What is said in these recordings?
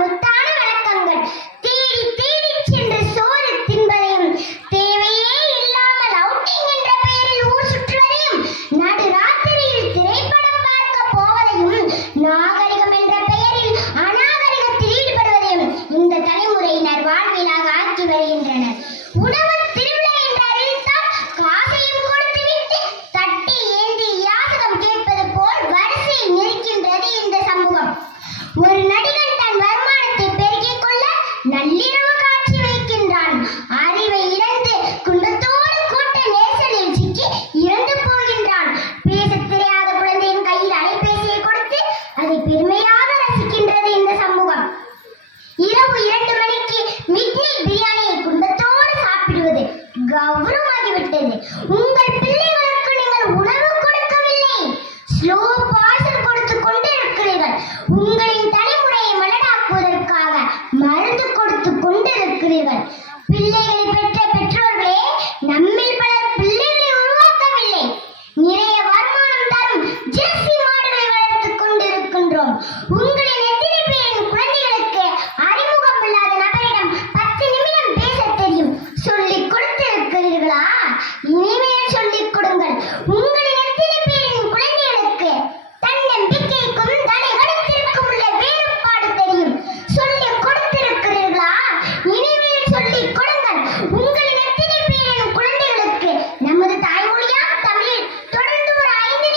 முத்தான வழக்கங்கள். தேடி தேடி சென்று சோறு தின்பதையும், தேவையே இல்லாமல் அவுட்டிங் என்ற பெயரில் ஊர் சுற்றுவதையும், நடுராத்திரியில் திரைப்படம் பார்க்க போவதையும், நாகரிகம் என்ற பெயரில் அநாகரிகத்தில் ஈடுபடுவதையும் இந்த தலைமுறையினர் வாழ்விலாக ஆக்கி வருகின்றனர். உணவு திருவிழா என்று அறிவித்தால் காசையும் கொடுத்துவிட்டு தட்டி ஏந்தி யாசகம் கேட்பது போல் வரிசையில் நிற்கின்றது இந்த சமூகம். ஒரு நடிகன் தன் வருமானத்தை பெருக்கிக் கொள்ள நள்ளிரவு காட்சி வைக்கின்றான். அறிவை இழந்து குடும்பத்தோடு கூட்ட நெரிசலில் சிக்கி இறந்து போகின்றான். பேசத் தெரியாத குழந்தையின் கையில் அலைபேசியை கொடுத்து அதை பெருமையாக ரசிக்கின்றது இந்த சமூகம். இரவு 2 மணிக்கு மிட் நைட் பிரியாணியை குடும்பத்தோடு சாப்பிடுவது கௌரவமாகிவிட்டது. உங்கள் பிள்ளைகளுக்கு நீங்கள் உணவு கொடுக்கவில்லை, ஸ்லோ பாய்சன் கொடுத்து கொண்டிருக்கிறீர்கள். உங்களின் தலைமுறையை மலடாக்குவதற்காக மருந்து கொடுத்து கொண்டிருக்கிறீர்கள். பிள்ளைகளை பெற்ற பெற்றோர்களே, நம்மில் பலர் பிள்ளைகளை உருவாக்கவில்லை. நிறைய வருமானம் தரும் ஜெர்சி மாடுகளை வளர்த்துக் கொண்டிருக்கின்றோம். உங்களின் எத்தனை பேரின் குழந்தைகளுக்கு அறிமுகம் இல்லாத நபரிடம் 10 நிமிடம் பேச தெரியும்? சொல்லிக் கொடுத்திருக்கிறீர்களா? இனிமேல் சொல்லிக் கொடுங்கள். உங்களின் எத்தனை பேரின் குழந்தைகளுக்கு தன்னம்பிக்கைக்கும் தலைகணத்திற்கும் உள்ள வேறுபாடு தெரியும்? சொல்லிக் கொடுத்திருக்கிறீர்களா? இனிமேல் சொல்லிக் கொடுங்கள். உங்களின் எத்தனை பேரின் குழந்தைகளுக்கு நமது தாய்மொழியாம் தமிழில் தொடர்ந்து ஒரு 5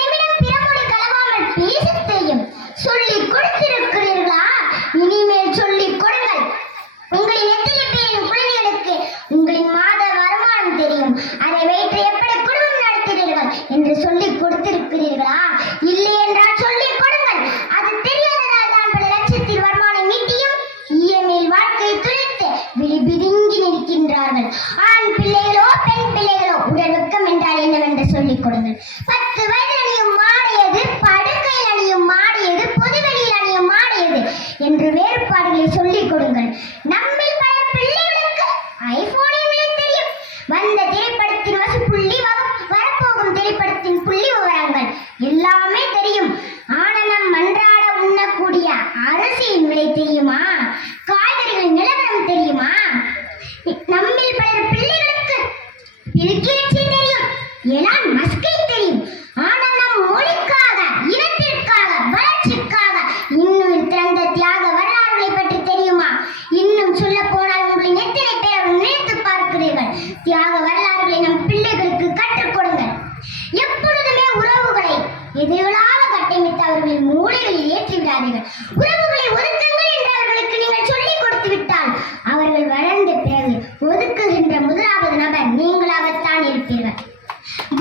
நிமிடம் பிறமொழி கலவாமல் பேசத் தெரியும்? சொல்லிக் கொடுத்திருக்கிறீர்களா? இனிமேல் சொல்லிக் கொடுங்கள். உங்களின் எத்தனை பேரின் குழந்தைகளுக்கு உங்களின் மாத வருமானம் தெரியும்? அதை வைத்து எப்படி குடும்பம் நடத்துகிறீர்கள் என்று சொல்லிக் கொடுத்திருக்கிறீர்களா? இல்லை என்றால் சொல்லிக் கொடுங்கள். அது தெரியாததால் தான் பல லட்சத்தில் வருமானம் ஈட்டியும் இஎம்ஐயில் வாழ்க்கை துளைத்து விழிபிதுங்கி நிற்கின்றார்கள். ஆண் பிள்ளைகளோ பெண் பிள்ளைகளோ உடல் வெக்கம் என்றால் என்னவென்று சொல்லிக் கொடுங்கள். 10 வயதில் அணியும் மாடையது, படுக்கையில் அணியும் மாடையது, பொதுவெளியில் அணியும் மாடையது என்று வேறுபாடுகளை சொல்லிக் கொடுங்கள். நம்மில் பல பிள்ளைகளுக்கு ஐபோனின் விலை தெரியும். வந்த திரைப்படத்தின் வசூப்புள்ளி, வரப்போகும் திரைப்படத்தின் புள்ளி விவரங்கள் எல்லாமே தெரியும். ஆனால் அன்றாட உண்ணக்கூடிய அரிசியின் விலை தெரியுமா? காய்கறிகளின் நிலவரம் தெரியுமா? நம்மில் பலர் பிள்ளைகளுக்கு பில்கேட்ஸை தெரியும், எலான் மஸ்கை தெரியும். ஆனால் நம் மொழிக்காக, இனத்திற்காக, வளர்ச்சிக்காக இன்னும் திறந்த தியாக வரலாறுகளை பற்றி தெரியுமா? இன்னும் சொல்ல போனால் உங்களின் எத்தனை பேர் நினைத்து பார்க்கிறீர்கள்? தியாக வரலாறுகளை நம் பிள்ளைகளுக்கு கற்றுக் கொடுங்கள். எப்பொழுதுமே உறவுகளை எதிர்களாக கட்டமைத்து அவர்களின் மூளைகளில் ஏற்றி விடாதீர்கள். உறவுகளை ஒதுக்குங்கள் என்று அவர்களுக்கு நீங்கள் சொல்லிக் கொடுத்து விட்டால் அவர்கள் வளர்ந்த பிறகு ஒதுக்குகின்ற முதலாவது நபர் நீங்களாகத்தான் இருப்பீர்கள்.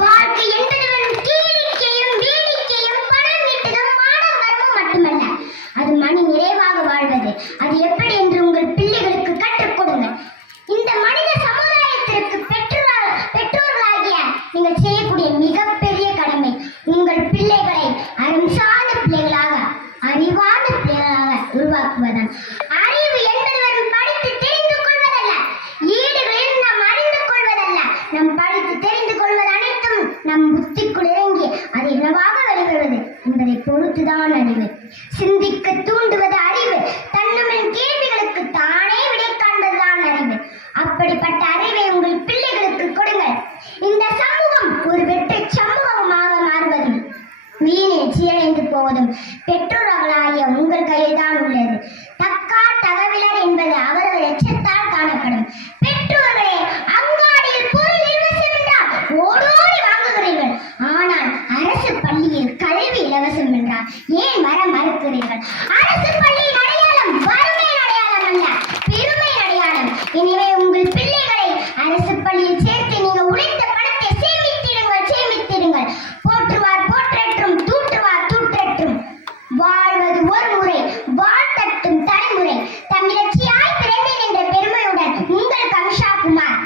வாழ்க்கை என்பது வெறும் கேளிக்கையும் வேடிக்கையும் பணம் ஈட்டுதும் ஆடம்பரமும் மட்டுமல்ல. அது மனி நிறைவாக வாழ்வது. அது எப்படி என்று உங்கள் பிள்ளைகளுக்கு கற்றுக் கொடுங்கள். இந்த மனித சமுதாயத்திற்கு பெற்றோர்களாகிய நீங்கள் செய்யக்கூடிய மிகப்பெரிய கடமை உங்கள் பிள்ளைகளை அறம் சார்ந்த பிள்ளைகளாக, அறிவார்ந்த பிள்ளைகளாக உருவாக்குவதுதான். அறிவு என்பது வெறும் படித்து தெரிந்து கொள்வதல்ல, ஈடுகளில் நாம் அறிந்து கொள்வதல்ல. நம் படித்து தெரிந்து கொள்வது அனைத்தும் நம் புத்திக்குள் இறங்கி அது என்னவாக வெளிவருவது என்பதை பொறுத்துதான் அறிவு. சிந்திக்க தூண்டுவது அறிவு. தன்னுமின் கேள்விகளுக்கு தானே விடை காண்பதுதான் அறிவு. அப்படிப்பட்ட அறிவை உங்கள் பிள்ளைகளுக்கு கொடுங்கள். இந்த சமூகம் ஒரு வெற்றி சமூகமாக மாறுவதும் வீணில் சீரழிந்து போவதும் பெற்றோர்களாகிய உங்கள் கையில் தான் உள்ளது. தக்கார் தகவலர் என்பது அவரவர் எச்சத்தால் காணப்படும். பெற்றோர்களே, அங்காடியில் பொருள் இலவசம் என்றால் ஓடோடி வாங்குகிறீர்கள். ஆனால் அரசு பள்ளியில் கல்வி இலவசம் என்றால் ஏன் வர மறுக்கிறீர்கள்? அரசு பள்ளியின் அடையாளம் வறுமையின் அடையாளம் அல்ல, பெருமையின் அடையாளம். எனவே உங்கள் பிள்ளைகளை அரசு பள்ளியில் சேர்த்து நீங்கள் உழைத்த பணத்தை சேமித்திடுங்கள். போற்றுவார் போற்றற்றும், தூற்றுவார் தூற்றற்றும். வாழ்வது ஒரு முறை, வாழ்த்தட்டும் தலைமுறை. தமிழச்சியாய் பிறந்தேன் என்ற பெருமையுடன் உங்கள் கமிஷா குமார்.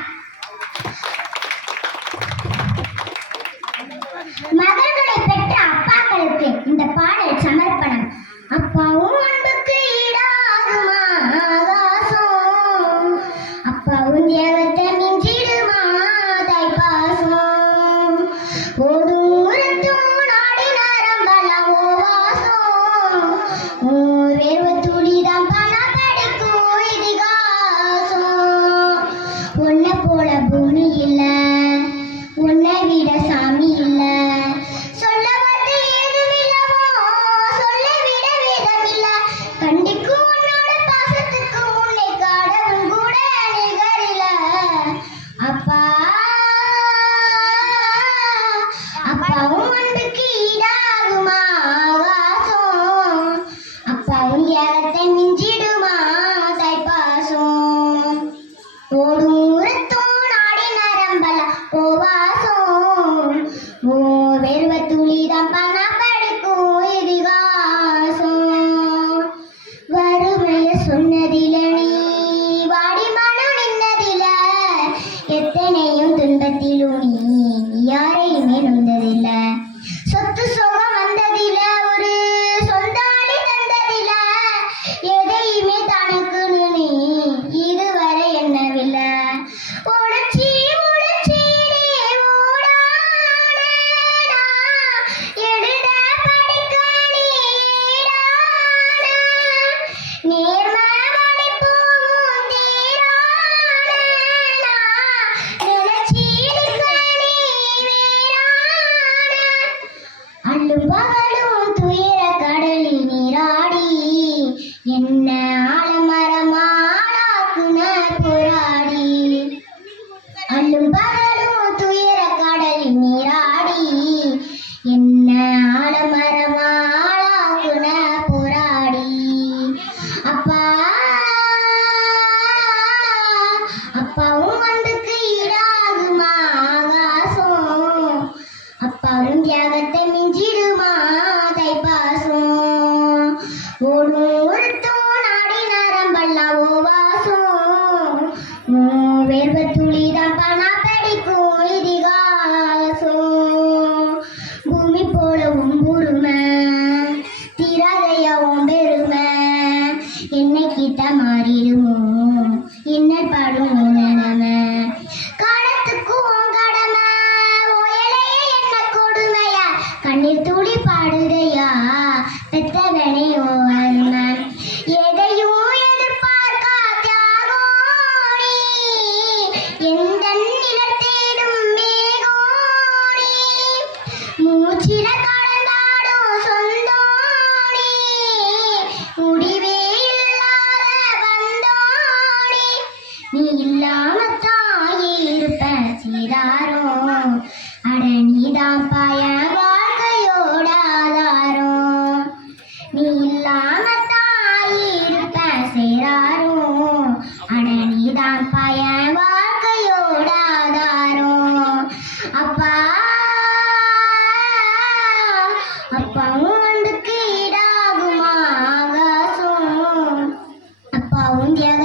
மகள்களை பெற்ற அப்பாக்களுக்கு இந்த பாடல் சமர்ப்பணம். அப்பாவும் ஓடும் ஒரு தூணாடி நரம்பெல்லாம் ஓவாசம் வேர்வ துளிதான் பணா படிக்கும் இதிகாசம் பூமி போலவும் பொறுமை தீராதையாவும் பெருமை என்னைக்கு மாறிடுமோ இன்னல் படும் நிலைமை காலத்துக்கும் கடமை ஓயலையே என்ன கொடுமையா கண்ணீர் துளி பாடுதையா பெத்தவனே ஓர்மை எதையும் எதிர்பார்க்கா தியாகோடி எந்த நிலர் தேடும் மேகோடி மூச்சில கலந்தாடும் சொந்தோடி முடிவே இல்லாத வந்தோடி நீ இல்லாம தாயே இருப்ப சீராரோ அட நீதான் பாய வாழ்க்கையோட ஆதாரம் நீ இல்லாம தாயே இருப்ப சேராரோ அட நீதான் பாய வாழ்க்கையோட ஆதாரம் அப்பா அப்பாவும் அன்புக்கு ஈடாகுமா ஆகாசம் அப்பாவும் தியாக